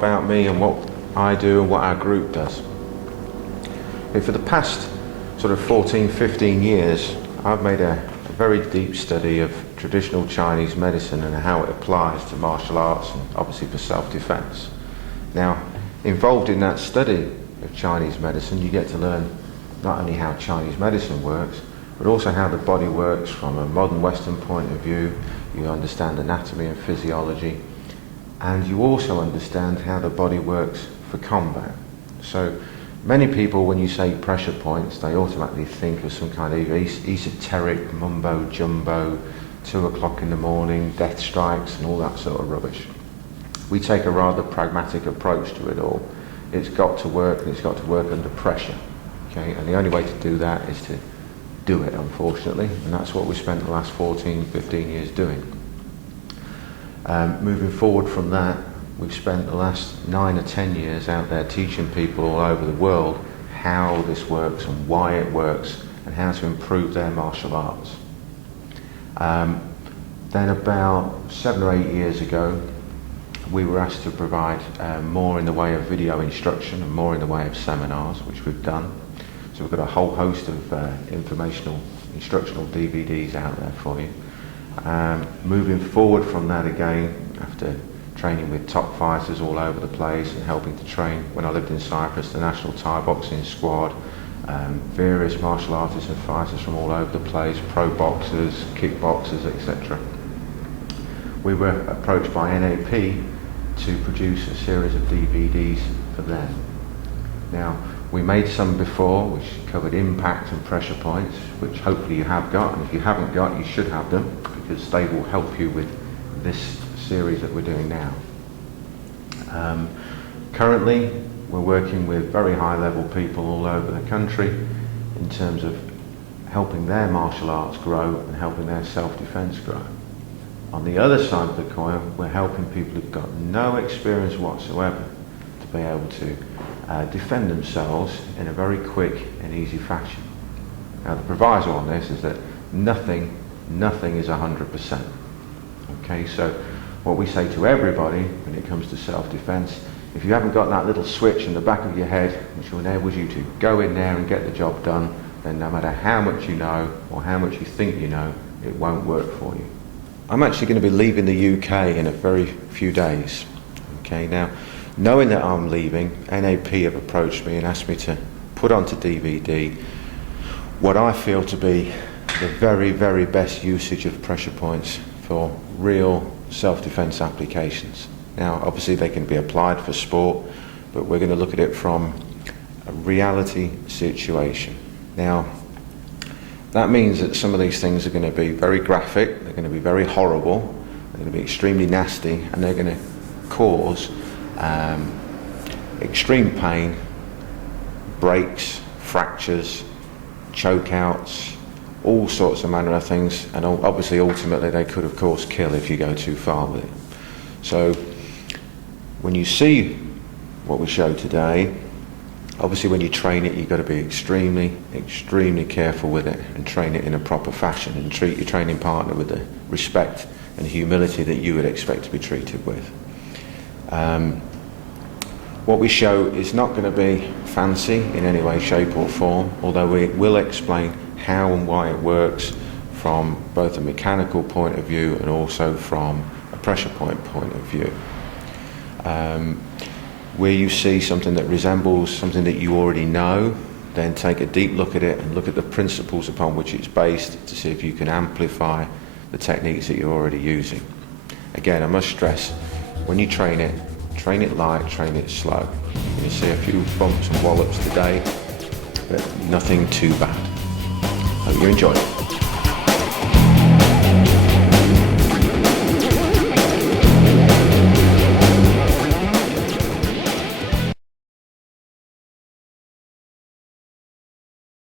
about me and what I do and what our group does. For the past sort of 14, 15 years, I've made a very deep study of traditional Chinese medicine and how it applies to martial arts and obviously for self-defense. Now, involved in that study of Chinese medicine, you get to learn not only how Chinese medicine works, but also how the body works from a modern Western point of view. You understand anatomy and physiology, and you also understand how the body works for combat. So many people, when you say pressure points, they automatically think of some kind of esoteric mumbo jumbo, 2 o'clock in the morning, death strikes and all that sort of rubbish. We take a rather pragmatic approach to it all. It's got to work, and it's got to work under pressure. Okay? And the only way to do that is to do it, unfortunately, and that's what we spent the last 14, 15 years doing. Moving forward from that, we've spent the last 9 or 10 years out there teaching people all over the world how this works and why it works and how to improve their martial arts. Then about 7 or 8 years ago, we were asked to provide more in the way of video instruction and more in the way of seminars, which we've done. So we've got a whole host of instructional DVDs out there for you. Moving forward from that again, after training with top fighters all over the place and helping to train, when I lived in Cyprus, the national Thai boxing squad, various martial artists and fighters from all over the place, pro boxers, kickboxers, etc. We were approached by NAP to produce a series of DVDs for them. Now, we made some before which covered impact and pressure points, which hopefully you have got, and if you haven't got, you should have them, because they will help you with this series that we're doing now. Currently, we're working with very high-level people all over the country in terms of helping their martial arts grow and helping their self-defense grow. On the other side of the coin, we're helping people who've got no experience whatsoever to be able to defend themselves in a very quick and easy fashion. Now, the proviso on this is that nothing is 100%. Okay, so what we say to everybody when it comes to self-defense, if you haven't got that little switch in the back of your head which enables you to go in there and get the job done, then no matter how much you know or how much you think you know, it won't work for you. I'm actually going to be leaving the UK in a very few days. Okay, now, knowing that I'm leaving, NAP have approached me and asked me to put onto DVD what I feel to be the very, very best usage of pressure points for real self-defense applications. Now, obviously they can be applied for sport, but we're going to look at it from a reality situation. Now, that means that some of these things are going to be very graphic, they're going to be very horrible, they're going to be extremely nasty, and they're going to cause extreme pain, breaks, fractures, chokeouts, all sorts of manner of things, and obviously ultimately they could of course kill if you go too far with it. So when you see what we show today, obviously when you train it, you've got to be extremely careful with it and train it in a proper fashion and treat your training partner with the respect and humility that you would expect to be treated with. What we show is not going to be fancy in any way, shape or form, although we will explain how and why it works from both a mechanical point of view and also from a pressure point of view. Where you see something that resembles something that you already know, then take a deep look at it and look at the principles upon which it's based to see if you can amplify the techniques that you're already using. Again, I must stress, when you train it light, train it slow. You'll see a few bumps and wallops today, but nothing too bad. Hope you enjoy it.